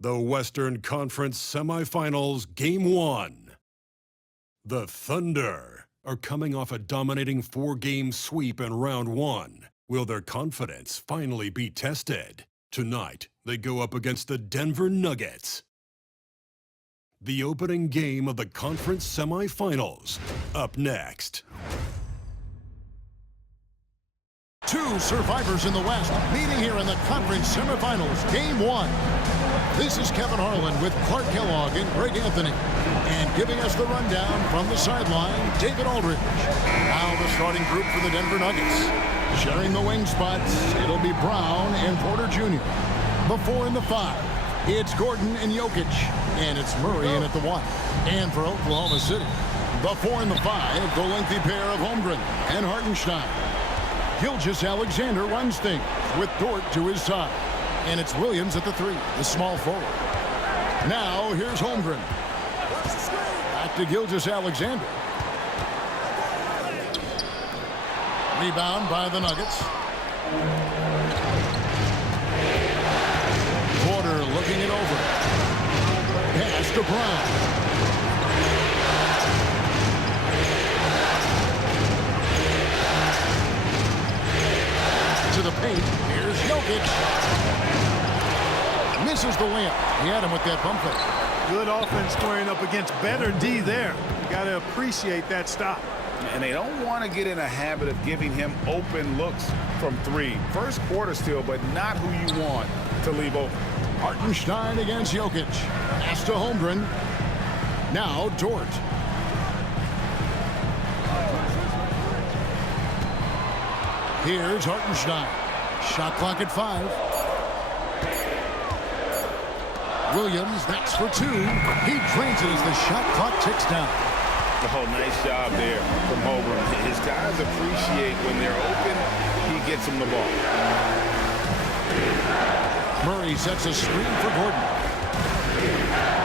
The Western Conference Semifinals Game 1. The Thunder are coming off a dominating 4-game sweep in Round 1. Will their confidence finally be tested? Tonight, they go up against the Denver Nuggets. The opening game of the conference semifinals. Up next. Two survivors in the West meeting here in the conference semifinals, Game 1. This is Kevin Harlan with Clark Kellogg and Greg Anthony. And giving us the rundown from the sideline, David Aldridge. Now the starting group for the Denver Nuggets. Sharing the wing spots, it'll be Brown and Porter Jr. The 4 and the 5, it's Gordon and Jokic. And it's Murray in at the 1. And for Oklahoma City, the 4 and the 5, the lengthy pair of Holmgren and Hartenstein. Gilgeous-Alexander runs things with Dort to his side. And it's Williams at the 3, the small forward. Now here's Holmgren. Back to Gilgeous-Alexander. Rebound by the Nuggets. Porter looking it over. Pass to Brown. To the paint. Here's Jokic. Misses the layup. He had him with that bump fake. Good offense squaring up against better D there. You got to appreciate that stop. And they don't want to get in a habit of giving him open looks from 3. First quarter still, but not who you want to leave open. Hartenstein against Jokic. Pass to Holmgren. Now Dort. Here's Hartenstein. Shot clock at 5. Williams, that's for 2. He drains it as the shot clock ticks down. Oh, nice job there from Holmgren. His guys appreciate when they're open, he gets them the ball. Murray sets a screen for Gordon.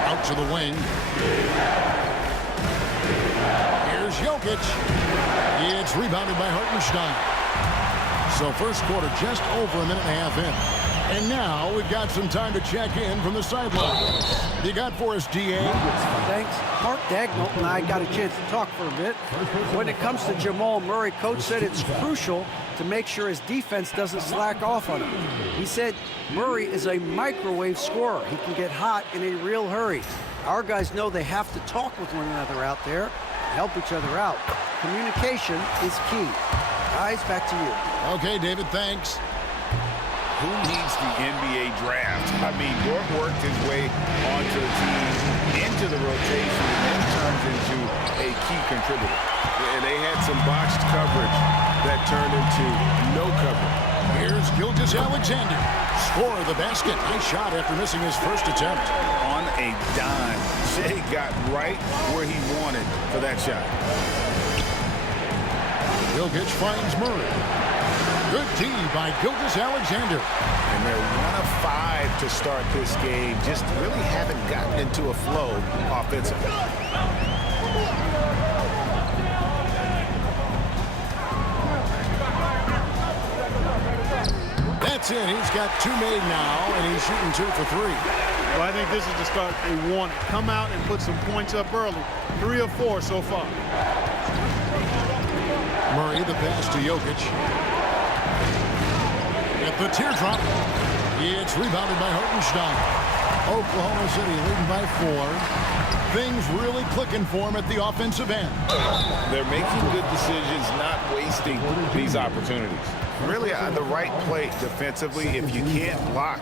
Out to the wing. Here's Jokic. It's rebounded by Hartenstein. So first quarter just over a minute and a half in. And now we've got some time to check in from the sideline. You got for us, DA? Thanks. Mark Dagnall and I got a chance to talk for a bit. When it comes to Jamal Murray, Coach said it's crucial to make sure his defense doesn't slack off on him. He said Murray is a microwave scorer. He can get hot in a real hurry. Our guys know they have to talk with one another out there, help each other out. Communication is key. Guys, back to you. Okay, David, thanks. Who needs the NBA draft? I mean, Dort worked his way onto the team, into the rotation, and then turns into a key contributor. And they had some botched coverage that turned into no coverage. Here's Gilgeous-Alexander. Score of the basket. Nice shot after missing his first attempt. On a dime. Shea got right where he wanted for that shot. Jokic finds Murray. Good D by Gilgeous-Alexander. And they're 1 of 5 to start this game. Just really haven't gotten into a flow offensively. That's it. He's got 2 made now, and he's shooting 2 for 3. Well, I think this is the start they want. Come out and put some points up early. 3 of 4 so far. Murray, the pass to Jokic. At the teardrop, it's rebounded by Hartenstein. Oklahoma City leading by 4. Things really clicking for him at the offensive end. They're making good decisions, not wasting these opportunities. Really the right play defensively. If you can't block,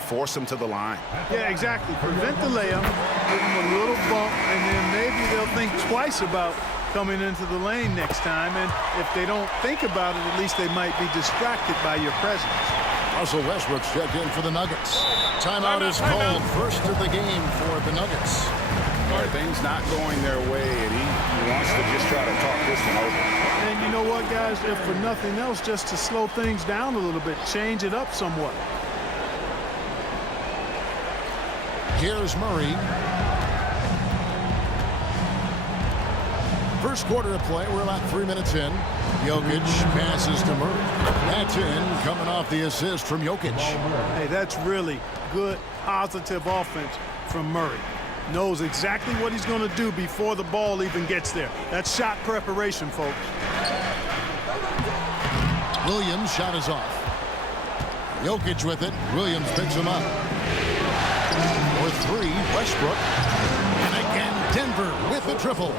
force them to the line. Yeah, exactly. Prevent the layup, give them a little bump, and then maybe they'll think twice about coming into the lane next time. And if they don't think about it, at least they might be distracted by your presence. Russell Westbrook's checked in for the Nuggets. Timeout is called. First of the game for the Nuggets. Are things not going their way, and he wants to just try to talk this one over. And you know what, guys? If for nothing else, just to slow things down a little bit, change it up somewhat. Here's Murray. First quarter of play, we're about 3 minutes in. Jokic passes to Murray. That's in, coming off the assist from Jokic. Hey, that's really good, positive offense from Murray. Knows exactly what he's going to do before the ball even gets there. That's shot preparation, folks. Williams' shot is off. Jokic with it. Williams picks him up. For three, Westbrook. And again, Denver with the triple.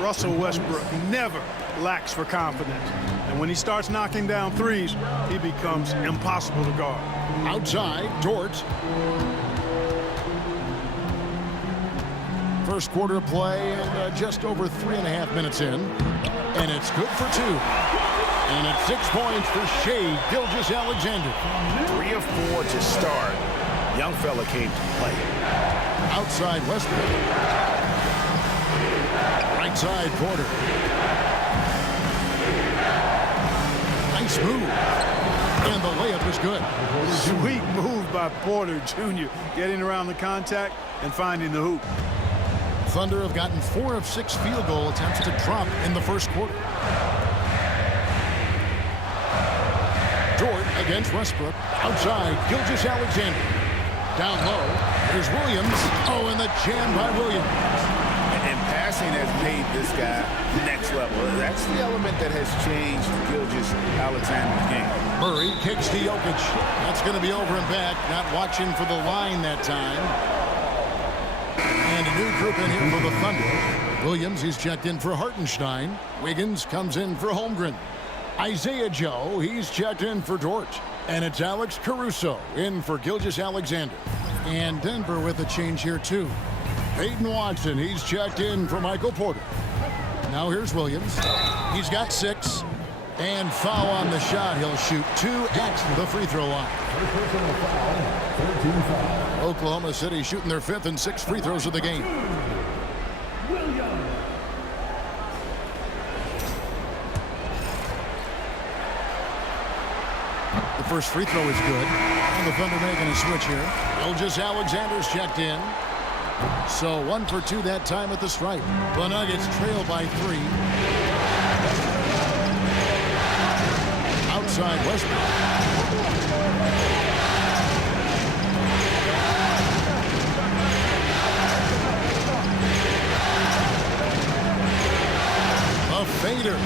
Russell Westbrook never lacks for confidence. And when he starts knocking down threes, he becomes impossible to guard. Outside, Dort. First quarter play and just over 3.5 minutes in. And it's good for two. And it's 6 points for Shai Gilgeous-Alexander. 3 of 4 to start. Young fella came to play. Outside Westbrook. Right side Porter. Nice move. And the layup is good. Sweet move by Porter Jr. getting around the contact and finding the hoop. Thunder have gotten 4 of 6 field goal attempts to drop in the first quarter. Dort against Westbrook. Outside, Gilgeous-Alexander. Down low, there's Williams. Oh, and the jam by Williams. And passing has made this guy next level. That's the element that has changed Gilgeous-Alexander's game. Murray kicks to Jokic. That's going to be over and back. Not watching for the line that time. And a new group in here for the Thunder. Williams, he's checked in for Hartenstein. Wiggins comes in for Holmgren. Isaiah Joe, he's checked in for Dort. And it's Alex Caruso in for Gilgeous-Alexander. And Denver with a change here, too. Peyton Watson, he's checked in for Michael Porter. Now here's Williams. He's got 6. And foul on the shot. He'll shoot 2 at the free throw line. Oklahoma City shooting their 5th and 6th free throws of the game. The first free throw is good. And the Thunder making a switch here. Gilgeous-Alexander's checked in. So 1 for 2 that time at the stripe. The Nuggets trail by 3. Outside Westbrook. A fader.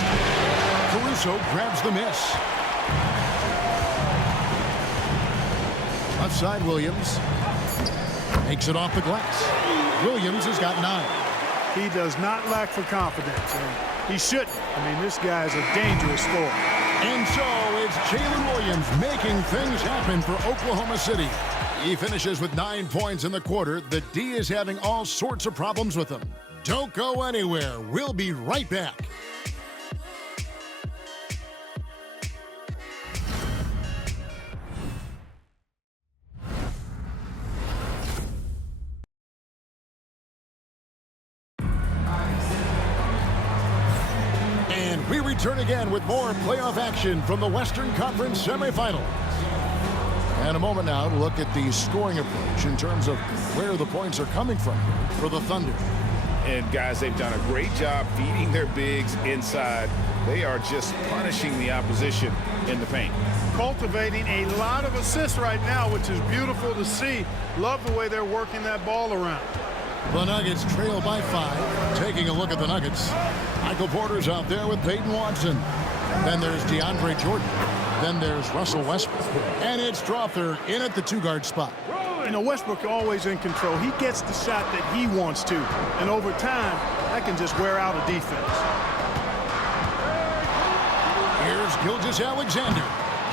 Caruso grabs the miss. Left side Williams. Makes it off the glass. Williams has got 9. He does not lack for confidence, and he shouldn't. I mean, this guy is a dangerous scorer. And so it's Jalen Williams making things happen for Oklahoma City. He finishes with 9 points in the quarter. The D is having all sorts of problems with him. Don't go anywhere. We'll be right back. We return again with more playoff action from the Western Conference semifinals. And a moment now to look at the scoring approach in terms of where the points are coming from for the Thunder. And guys, they've done a great job feeding their bigs inside. They are just punishing the opposition in the paint. Cultivating a lot of assists right now, which is beautiful to see. Love the way they're working that ball around. The Nuggets trail by 5. Taking a look at the Nuggets. Michael Porter's out there with Peyton Watson. Then there's DeAndre Jordan. Then there's Russell Westbrook. And it's Strawther in at the 2-guard spot. You know, Westbrook always in control. He gets the shot that he wants to. And over time, that can just wear out a defense. Here's Gilgeous-Alexander.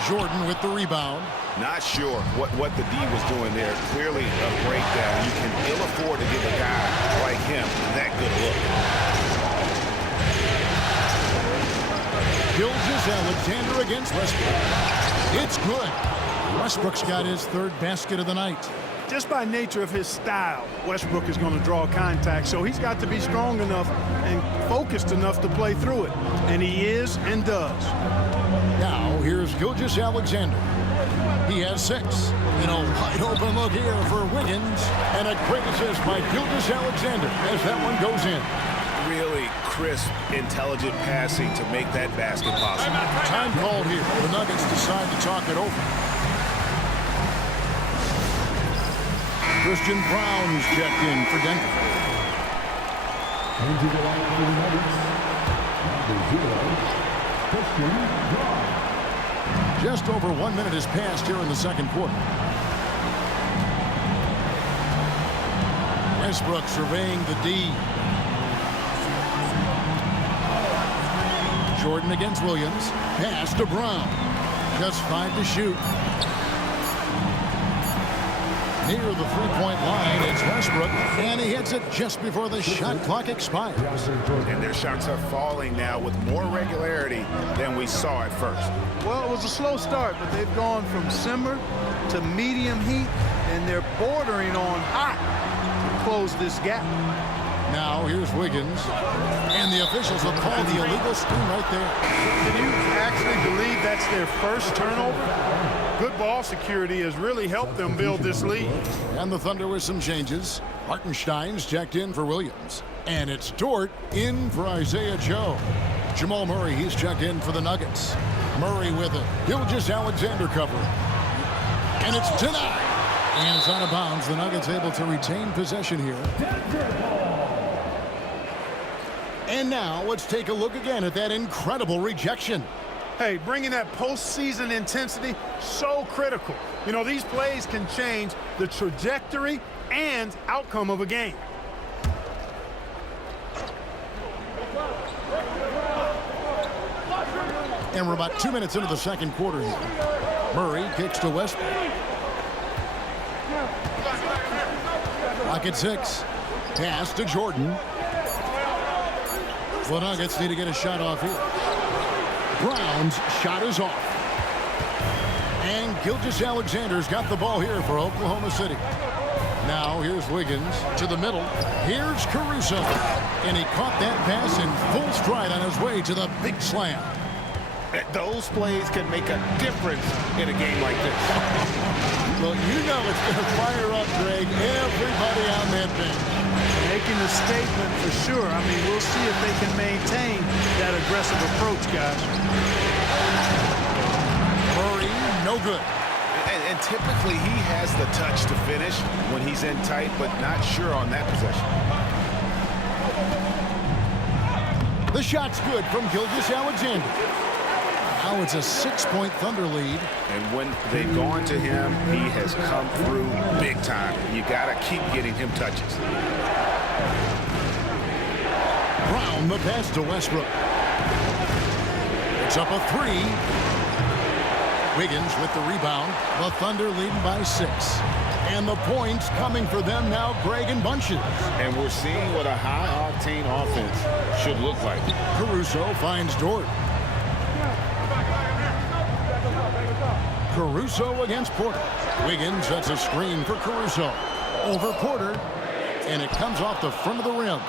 Jordan with the rebound. Not sure what the D was doing there. Clearly a breakdown. You can ill afford to give a guy like him that good look. Gilgeous-Alexander against Westbrook. It's good. Westbrook's got his 3rd basket of the night. Just by nature of his style, Westbrook is going to draw contact, so he's got to be strong enough and focused enough to play through it. And he is and does. Now, here's Gilgeous-Alexander. He has 6. And a wide open look here for Wiggins. And a great assist by Gilgeous-Alexander as that one goes in. Really crisp, intelligent passing to make that basket possible. Time called here. The Nuggets decide to talk it over. Christian Brown's checked in for Denver. Into the line for the Nuggets, number 0, Christian Brown. Just over 1 minute has passed here in the second quarter. Westbrook surveying the D. Jordan against Williams. Pass to Brown. Just 5 to shoot. Near the three-point line, it's Westbrook, and he hits it just before the shot clock expires. And their shots are falling now with more regularity than we saw at first. Well, it was a slow start, but they've gone from simmer to medium heat, and they're bordering on hot to close this gap. Now here's Wiggins, and the officials will call the illegal screen right there. Can you actually believe that's their first turnover? Good ball security has really helped them build this lead. And the Thunder with some changes. Hartenstein's checked in for Williams. And it's Dort in for Isaiah Joe. Jamal Murray, he's checked in for the Nuggets. Murray with it. Gilgeous-Alexander covering. And it's denied. And it's out of bounds. The Nuggets able to retain possession here. And now let's take a look again at that incredible rejection. Hey, bringing that postseason intensity, so critical. You know, these plays can change the trajectory and outcome of a game. And we're about 2 minutes into the second quarter here. Murray kicks to Westbrook. Clock at 6. Pass to Jordan. The Nuggets need to get a shot off here. Brown's shot is off. And Gilgeous-Alexander's got the ball here for Oklahoma City. Now here's Wiggins to the middle. Here's Caruso. And he caught that pass in full stride on his way to the big slam. Those plays can make a difference in a game like this. Well, you know it's going to fire up, Greg, everybody on that bench. Making a statement for sure. I mean, we'll see if they can maintain that aggressive approach, guys. Murray, no good. And typically he has the touch to finish when he's in tight, but not sure on that possession. The shot's good from Gilgeous-Alexander. Now it's a 6-point Thunder lead. And when they've gone to him, he has come through big time. You got to keep getting him touches. Brown, the pass to Westbrook. It's up a 3. Wiggins with the rebound. The Thunder leading by 6. And the points coming for them now, Greg, in bunches. And we're seeing what a high-octane offense should look like. Caruso finds Dort. Caruso against Porter. Wiggins sets a screen for Caruso. Over Porter. And it comes off the front of the rim.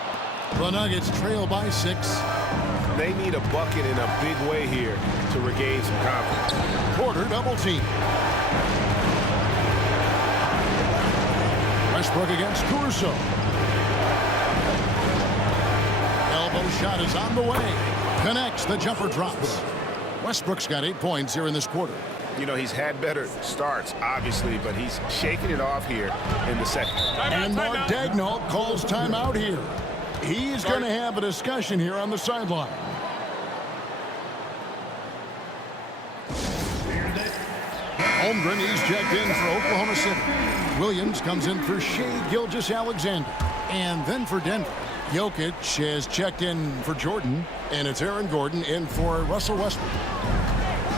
The Nuggets trail by 6. They need a bucket in a big way here to regain some confidence. Porter double team. Westbrook against Caruso. Elbow shot is on the way. Connects, the jumper drops. Westbrook's got 8 points here in this quarter. You know, he's had better starts, obviously, but he's shaking it off here in the second. And Mark Daigneault calls timeout here. He's going to have a discussion here on the sideline. Holmgren, he's checked in for Oklahoma City. Williams comes in for Shai Gilgeous-Alexander. And then for Denver, Jokic has checked in for Jordan. And it's Aaron Gordon in for Russell Westbrook.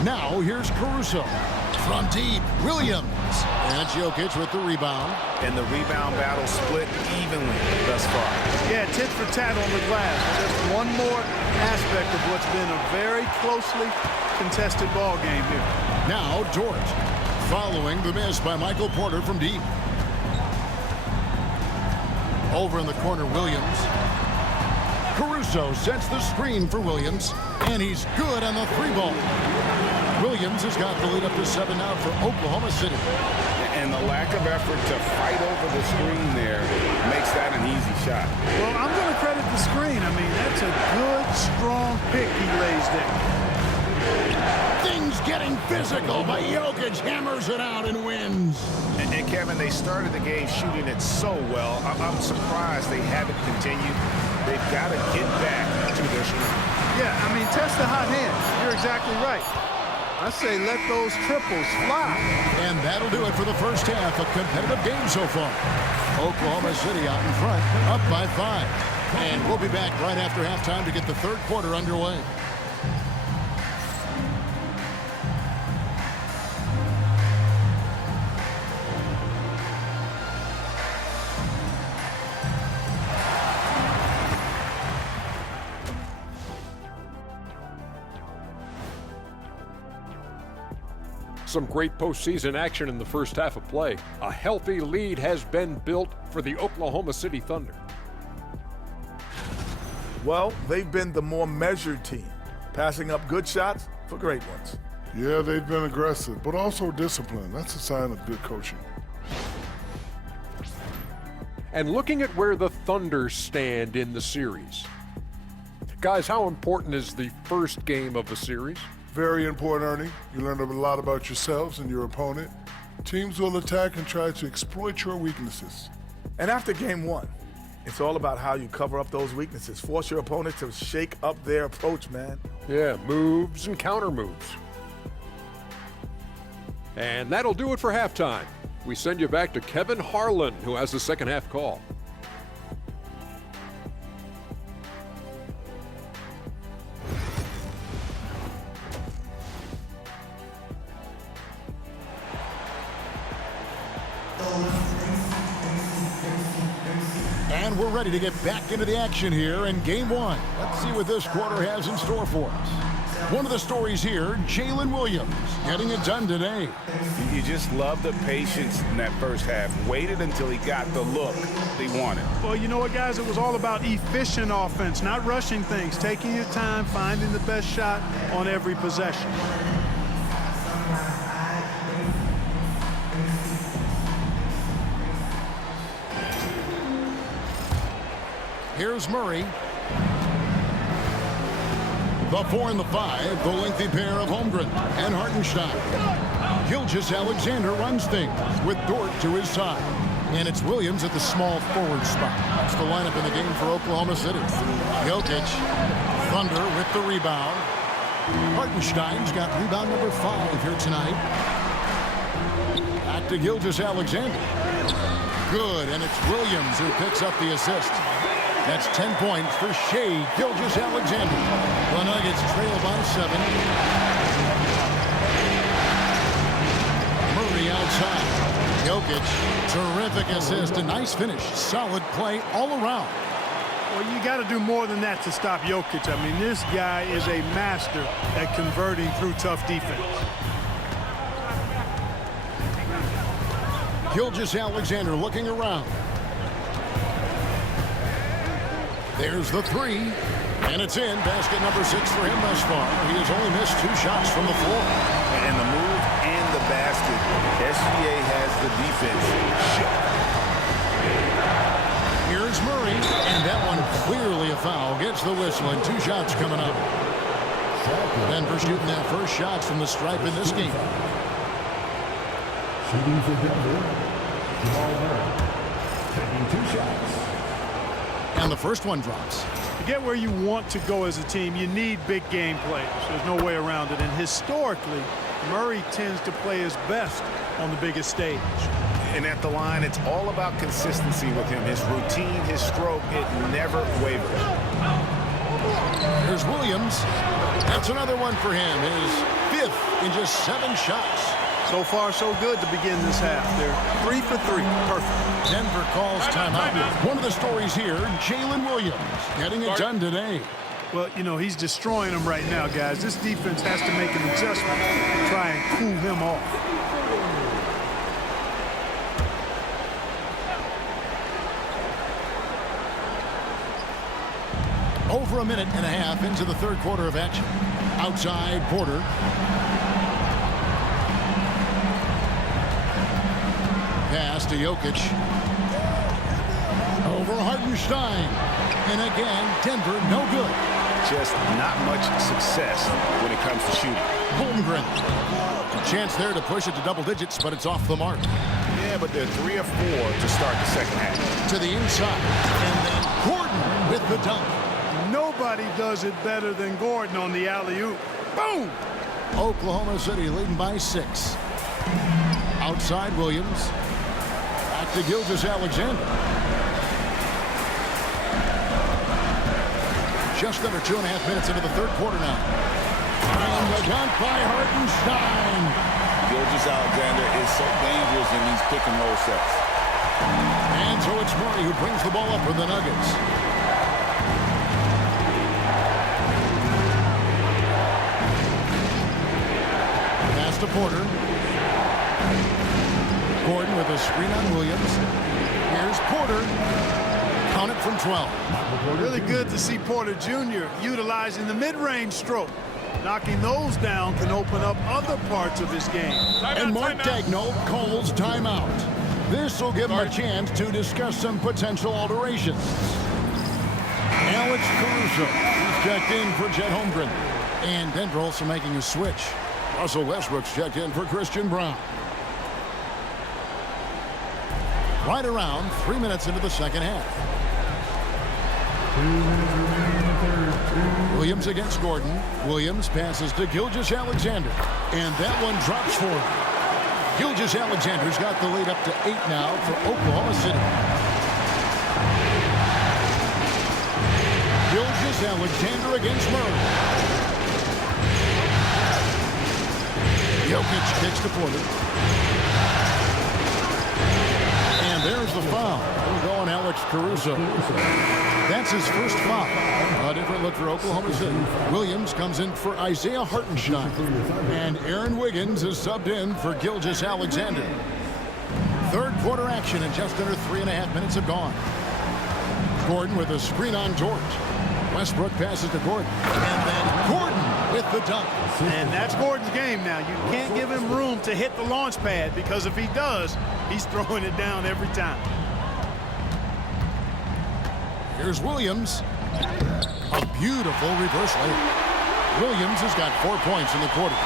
Now here's Caruso. From deep, Williams. And Jokic with the rebound. And the rebound battle split evenly thus far. Yeah, tit for tat on the glass. Just one more aspect of what's been a very closely contested ball game here. Now Dort, following the miss by Michael Porter from deep. Over in the corner, Williams. Caruso sets the screen for Williams, and he's good on the 3-ball. Williams has got the lead up to 7 now for Oklahoma City. And the lack of effort to fight over the screen there makes that an easy shot. Well, I'm going to credit the screen. I mean, that's a good, strong pick he lays there. Things getting physical, but Jokic hammers it out and wins. And Kevin, they started the game shooting it so well. I'm surprised they haven't continued. They've got to get back to their strength. Yeah, I mean, test the hot hand. You're exactly right. I say let those triples fly. And that'll do it for the first half. A competitive game so far. Oklahoma City out in front, up by 5. And we'll be back right after halftime to get the third quarter underway. Some great postseason action in the first half of play. A healthy lead has been built for the Oklahoma City Thunder. Well, they've been the more measured team, passing up good shots for great ones. Yeah, they've been aggressive, but also disciplined. That's a sign of good coaching. And looking at where the Thunder stand in the series. Guys, how important is the first game of the series? Very important, Ernie. You learn a lot about yourselves and your opponent. Teams will attack and try to exploit your weaknesses. And after game 1, it's all about how you cover up those weaknesses. Force your opponent to shake up their approach, man. Yeah, moves and counter moves. And that'll do it for halftime. We send you back to Kevin Harlan, who has the second half call. And we're ready to get back into the action here in game 1. Let's see what this quarter has in store for us. One of the stories here, Jalen Williams getting it done today. You just love the patience in that first half. Waited until he got the look he wanted. Well, you know what, guys? It was all about efficient offense, not rushing things, taking your time, finding the best shot on every possession. Here's Murray. The 4 and the 5, the lengthy pair of Holmgren and Hartenstein. Gilgeous-Alexander runs things with Dort to his side. And it's Williams at the small forward spot. That's the lineup in the game for Oklahoma City. Jokic, Thunder with the rebound. Hartenstein's got rebound number 5 here tonight. Back to Gilgeous-Alexander. Good, and it's Williams who picks up the assist. That's 10 points for Shai Gilgeous-Alexander. The Nuggets trail by 7. Murray outside. Jokic, terrific assist, a nice finish. Solid play all around. Well, you got to do more than that to stop Jokic. I mean, this guy is a master at converting through tough defense. Gilgeous-Alexander looking around. There's the 3, and it's in. Basket number 6 for him thus far. He has only missed 2 shots from the floor. And the move and the basket. SGA has the defense shook. Here's Murray, and that one clearly a foul. Gets the whistle, and 2 shots coming up. Denver shooting their first shots from the stripe in this game. Shooting for Denver, Jamal Murray, taking 2 shots. And the first one drops. To get where you want to go as a team, you need big game players. There's no way around it. And historically, Murray tends to play his best on the biggest stage. And at the line, it's all about consistency with him. His routine, his stroke, it never wavers. Here's Williams. That's another one for him. His 5th in just 7 shots. So far, so good to begin this half. They're 3 for 3. Perfect. Denver calls timeout. One of the stories here, Jalen Williams getting it done today. Well, you know, he's destroying them right now, guys. This defense has to make an adjustment to try and cool him off. Over a minute and a half into the third quarter of action. Outside, Porter. Pass to Jokic. Over Hartenstein. And again, Denver no good. just not much success when it comes to shooting. Holmgren. A chance there to push it to double digits, but it's off the mark. Yeah, but they're 3 of 4 to start the second half. To the inside. And then Gordon with the dunk. Nobody does it better than Gordon on the alley-oop. Boom! Oklahoma City leading by 6. Outside Williams. Back to Gilgeous-Alexander. Just under 2.5 minutes into the third quarter now. And the dunk by Hartenstein. Gilgeous-Alexander is so dangerous in these pick-and-roll sets. And so it's Murray who brings the ball up for the Nuggets. Pass to Porter. Gordon with a screen on Williams. Here's Porter. Count it from 12. Really good to see Porter Jr. utilizing the mid-range stroke. Knocking those down can open up other parts of his game. And Mark Daigneault calls timeout. This will give him a chance to discuss some potential alterations. Alex Caruso is checked in for Chet Holmgren. And Denver also making a switch. Russell Westbrook's checked in for Christian Brown. Right around 3 minutes into the second half. 2 minutes remaining in the third. Williams against Gordon. Williams passes to Gilgeous-Alexander. And that one drops for him. Gilgeous-Alexander's got the lead up to 8 now for Oklahoma City. Gilgeous-Alexander against Murray. Jokic kicks to Porter. And there's the foul. We're going Alex Caruso. That's his first foul. A different look for Oklahoma City. Williams comes in for Isaiah Hartenstein. And Aaron Wiggins is subbed in for Gilgeous-Alexander. Third quarter action and just under 3.5 minutes have gone. Gordon with a screen on George. Westbrook passes to Gordon. And then Gordon with the dunk. And that's Gordon's game now. You can't give him room to hit the launch pad because if he does, he's throwing it down every time. Here's Williams. A beautiful reverse layup. Williams has got 4 points in the quarter.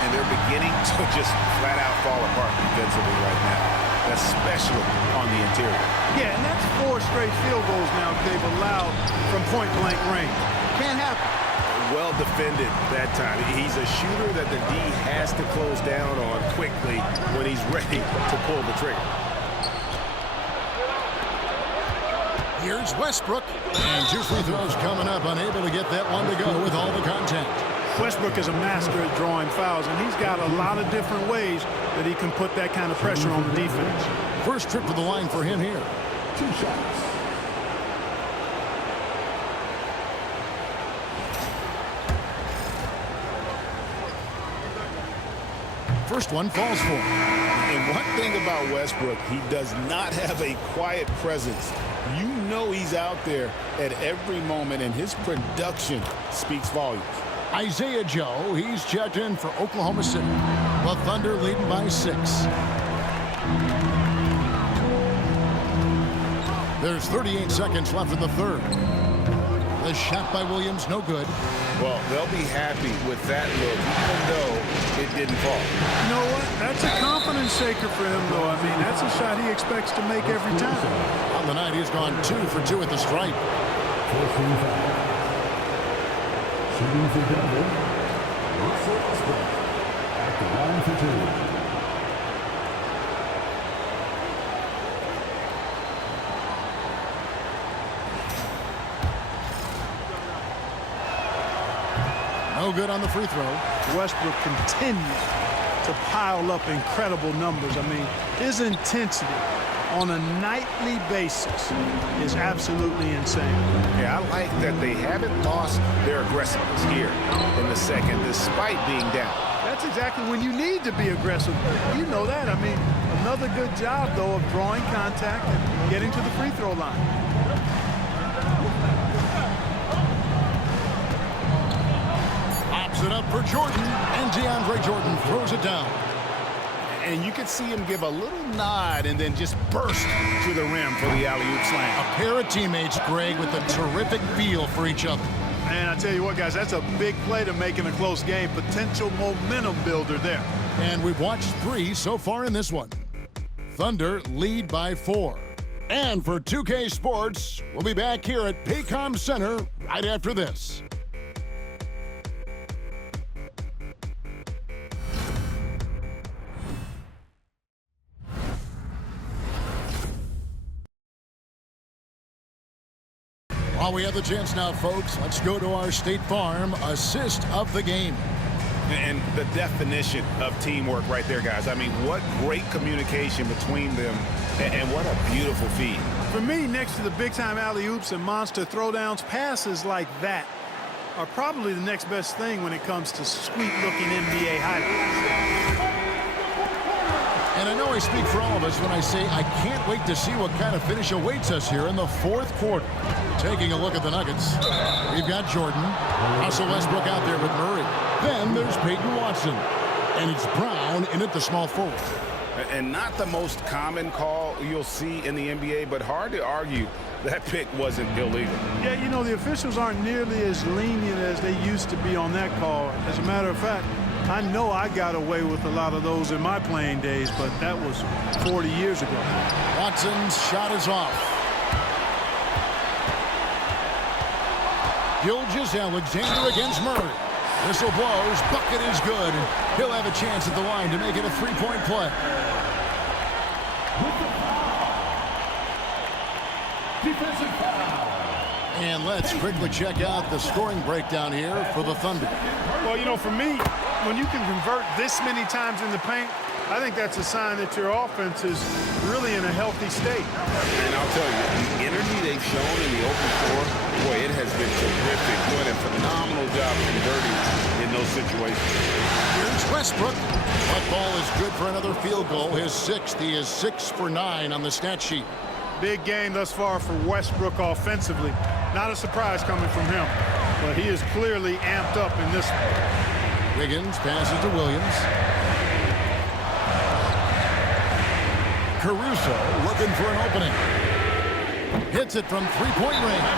And they're beginning to just flat out fall apart defensively right now, especially on the interior. Yeah, and that's 4 straight field goals now they've allowed from point-blank range. Can't happen. Well defended that time. He's a shooter that the D has to close down on quickly when he's ready to pull the trigger. Here's Westbrook. And 2 free throws coming up, unable to get that one to go with all the contact. Westbrook is a master at drawing fouls, and he's got a lot of different ways that he can put that kind of pressure on the defense. First trip to the line for him here. 2 shots. First one falls for him. And one thing about Westbrook, he does not have a quiet presence. You know he's out there at every moment, and his production speaks volumes. Isaiah Joe, he's checked in for Oklahoma City. The Thunder leading by 6. There's 38 seconds left in the third. The shot by Williams, no good. Well, they'll be happy with that look, even though it didn't fall. You know what? That's a confidence shaker for him, though. I mean, that's a shot he expects to make every time. On the night, he's gone 2 for 2 at the stripe. 14 foul. Shooting for Denver, Russell Westbrook at the line for 2. No good on the free throw. Westbrook continues to pile up incredible numbers. I mean, his intensity on a nightly basis is absolutely insane. Yeah, I like that they haven't lost their aggressiveness here in the second, despite being down. That's exactly when you need to be aggressive. You know that. I mean, another good job, though, of drawing contact and getting to the free throw line. It up for Jordan, and DeAndre Jordan throws it down. And you could see him give a little nod and then just burst to the rim for the alley-oop slam. A pair of teammates, Greg, with a terrific feel for each other. And I tell you what, guys, that's a big play to make in a close game. Potential momentum builder there. And we've watched 3 so far in this one. Thunder lead by 4. And for 2K Sports, we'll be back here at Paycom Center right after this. While we have the chance now, folks, let's go to our State Farm assist of the game. And the definition of teamwork right there, guys. I mean, what great communication between them, and what a beautiful feed. For me, next to the big-time alley-oops and monster throwdowns, passes like that are probably the next best thing when it comes to sweet-looking NBA highlights. And I know I speak for all of us when I say I can't wait to see what kind of finish awaits us here in the 4th quarter. Taking a look at the Nuggets, we've got Jordan, Russell Westbrook out there with Murray. Then there's Peyton Watson, and it's Brown in at the small forward. And not the most common call you'll see in the NBA, but hard to argue that pick wasn't illegal. Yeah, you know, the officials aren't nearly as lenient as they used to be on that call. As a matter of fact, I know I got away with a lot of those in my playing days, but that was 40 years ago. Watson's shot is off. Gilgeous-Alexander against Murray. Whistle blows, bucket is good, and he'll have a chance at the line to make it a 3-point play. Defensive foul. And let's quickly check out the scoring breakdown here for the Thunder. Well, you know, for me, when you can convert this many times in the paint, I think that's a sign that your offense is really in a healthy state. And I'll tell you, the energy they've shown in the open floor, boy, it has been terrific. Doing a phenomenal job converting in those situations. Here's Westbrook. That ball is good for another field goal. His 6th. He is 6 for 9 on the stat sheet. Big game thus far for Westbrook offensively. Not a surprise coming from him, but he is clearly amped up in this one. Wiggins passes to Williams. Caruso looking for an opening. Hits it from 3-point range.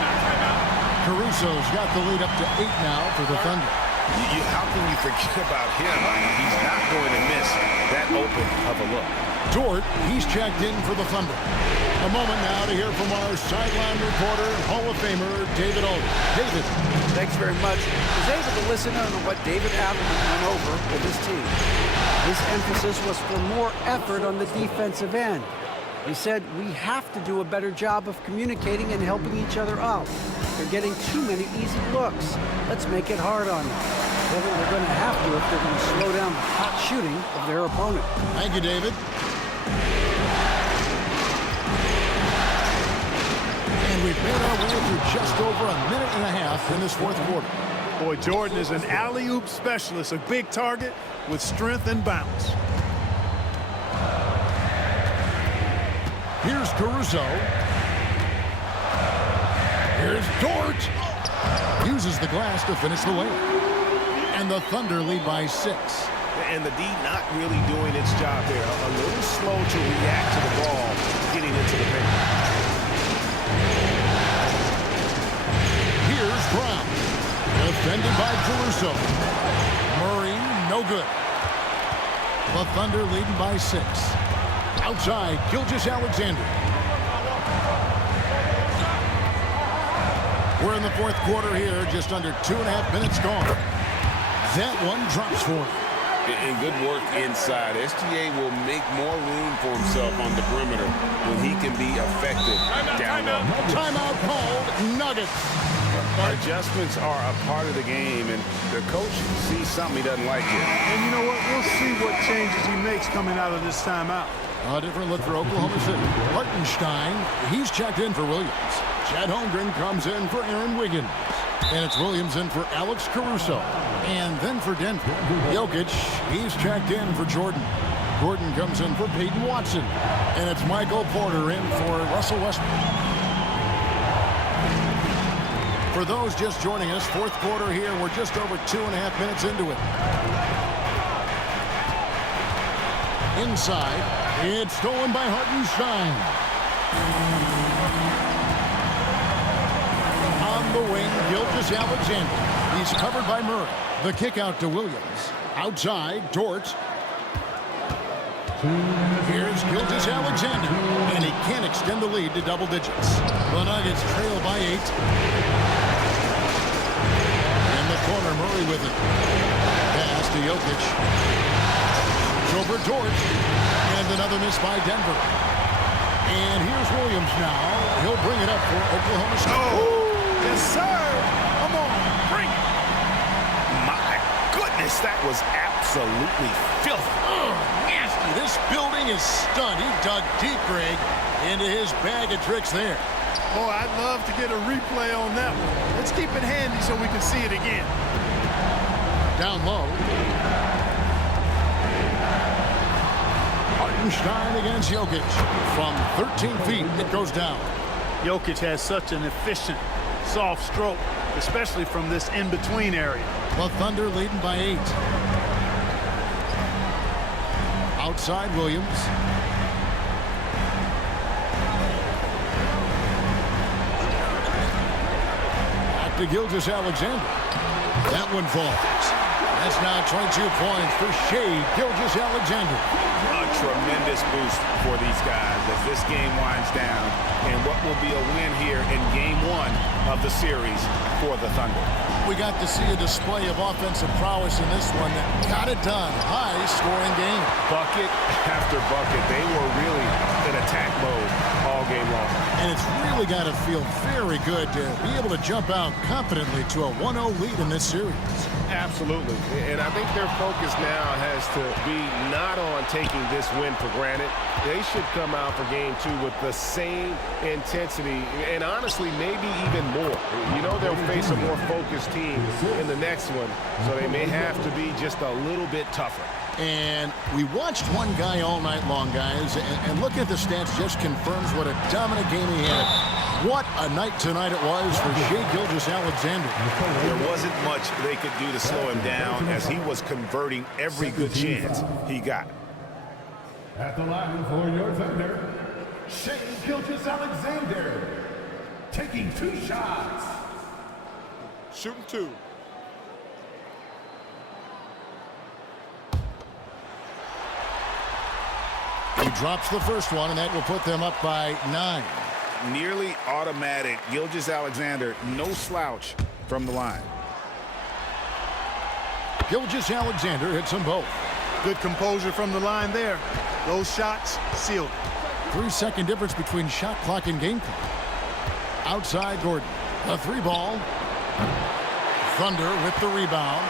Caruso's got the lead up to 8 now for the Thunder. How can you forget about him? I mean, he's not going to miss that open of a look. Dort, he's checked in for the Thunder. A moment now to hear from our sideline reporter, Hall of Famer David Aldridge. David. Thanks very much. I was able to listen in on what David Appleton went over with his team. His emphasis was for more effort on the defensive end. He said we have to do a better job of communicating and helping each other out. They're getting too many easy looks. Let's make it hard on them. Kevin, they're going to have to if they're going to slow down the hot shooting of their opponent. Thank you, David. And we've made our way through just over a minute and a half in this 4th quarter. Boy, Jordan is an alley-oop specialist, a big target with strength and bounce. Here's Caruso. Here's Dort. Uses the glass to finish the layup. And the Thunder lead by 6. And the D not really doing its job there. A little slow to react to the ball getting into the paint. Here's Brown. Defended by Caruso. Murray, no good. The Thunder leading by 6. Outside, Gilgeous-Alexander. We're in the 4th quarter here, just under 2.5 minutes gone. That one drops for him. And good work inside. SGA will make more room for himself on the perimeter when he can be effective down low. Timeout called, Nuggets. Adjustments are a part of the game, and the coach sees something he doesn't like here. And you know what? We'll see what changes he makes coming out of this timeout. A different look for Oklahoma City. Hartenstein, he's checked in for Williams. Chad Holmgren comes in for Aaron Wiggins. And it's Williams in for Alex Caruso. And then for Denver, Jokic, he's checked in for Jordan. Gordon comes in for Peyton Watson. And it's Michael Porter in for Russell Westbrook. For those just joining us, 4th quarter here, we're just over 2.5 minutes into it. Inside, it's stolen by Hartenstein. On the wing, Gilgeous-Alexander. He's covered by Murray. The kick out to Williams. Outside, Dort. Here's Gilgeous-Alexander, and he can't extend the lead to double digits. The Nuggets trail by 8. In the corner, Murray with it. Pass to Jokic. Over Dort, and another miss by Denver. And here's Williams now. He'll bring it up for Oklahoma City. Oh, yes, sir. Come on, bring it. My goodness, that was absolutely filthy. Nasty. This building is stunned. He dug deep, Greg, into his bag of tricks there. Boy, I'd love to get a replay on that one. Let's keep it handy so we can see it again. Down low. Hartenstein against Jokic. From 13 feet, it goes down. Jokic has such an efficient, soft stroke, especially from this in-between area. The Thunder leading by 8. Outside, Williams. Back to Gilgeous-Alexander. That one falls. That's now 22 points for Shai Gilgeous-Alexander. A tremendous boost for these guys as this game winds down, and what will be a win here in Game 1 of the series for the Thunder. We got to see a display of offensive prowess in this one that got it done. High-scoring game. Bucket after bucket. They were really in attack mode all game long. And it's really got to feel very good to be able to jump out confidently to a 1-0 lead in this series. Absolutely. And I think their focus now has to be not on taking this win for granted. They should come out for Game 2 with the same intensity and honestly maybe even more. You know they'll face a more focused team in the next one, so they may have to be just a little bit tougher. And we watched one guy all night long, guys, and looking at the stats just confirms what a dominant game he had. What a night tonight it was for Shai Gilgeous-Alexander. There wasn't much they could do to slow him down as he was converting every good chance he got. At the line for your Thunder, Shai Gilgeous-Alexander, taking 2 shots. Shooting 2. He drops the first one, and that will put them up by 9. Nearly automatic. Gilgeous-Alexander, no slouch from the line. Gilgeous-Alexander hits them both. Good composure from the line there. Those shots sealed. 3-second difference between shot clock and game clock. Outside Gordon. A 3-ball. Thunder with the rebound.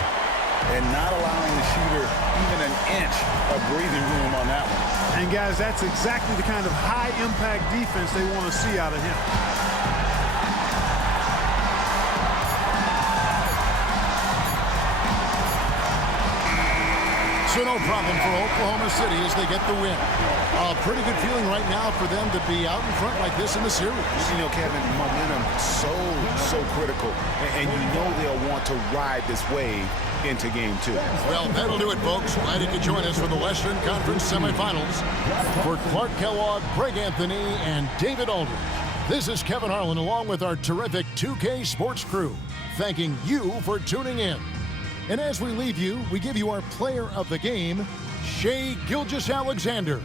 And not allowing the shooter even an inch of breathing room on that one. And guys, that's exactly the kind of high-impact defense they want to see out of him. So no problem for Oklahoma City as they get the win. A pretty good feeling right now for them to be out in front like this in the series. You know, Kevin, momentum so critical. And you know they'll want to ride this wave into Game 2. Well, that'll do it, folks. Glad you could join us for the Western Conference semifinals. For Clark Kellogg, Greg Anthony, and David Aldridge, this is Kevin Harlan along with our terrific 2K Sports crew, thanking you for tuning in. And as we leave you, we give you our player of the game, Shai Gilgeous-Alexander.